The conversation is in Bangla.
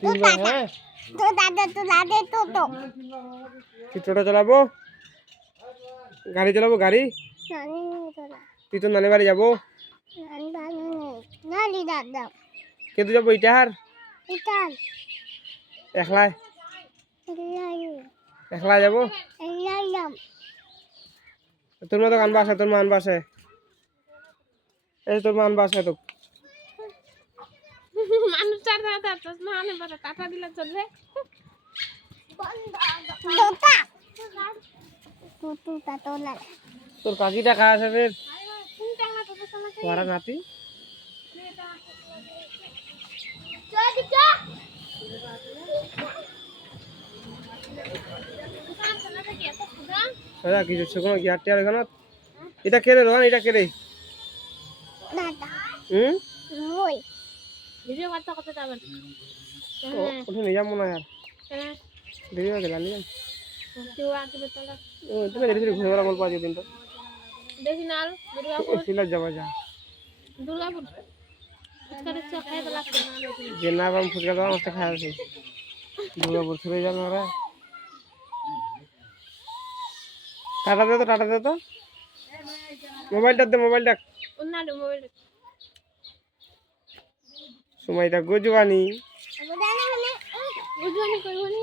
তিনবার হ্যাঁ তো দাদা তো তুই টোটো চালাবো গাড়ি চালাবো গাড়ি নানি তোরা তুই তো নানি বাড়ি যাবো নানি দাদা কে তুই যাবো ইটাহার ইতাল একলাই একলা যাবো তোর মতো আনবা আসে তোর মা আনবা আসে এই তোর মা আনবা আসে তো মানুষ চার দাদা চশমা আনে বড় টাটা দিলে চলবে তোর কাকিটা খা আছে ফের ওরা নাতি দাদা কিছু কোনো গিয়ার টিয়ার এখানে এটা কে রে রোহান এটা কে রে হুম ভিডিও করতে করতে যাবেন ওঠে নিয়ে যাবো না আর দেরি হয়ে গেল নিয়ে কেউ আসবে তাহলে তুমি ধীরে ধীরে ঘুরে বেড়া বল পাঁচ দিন তো দেখি না আর দুর্গাপুর সিলার যাবা যা দুর্গাপুর ফুচকার ইচ্ছা খাইতে লাগছে না যে না বাম ফুচকা দেওয়া মস্ত খাই আছে দুর্গাপুর ছুটে যান ওরা টাটা দে তো মোবাইলটা দে মোবাইলটা উন্নাড় মোবাইল সময়টা গোজবানি বুঝবানি করবনি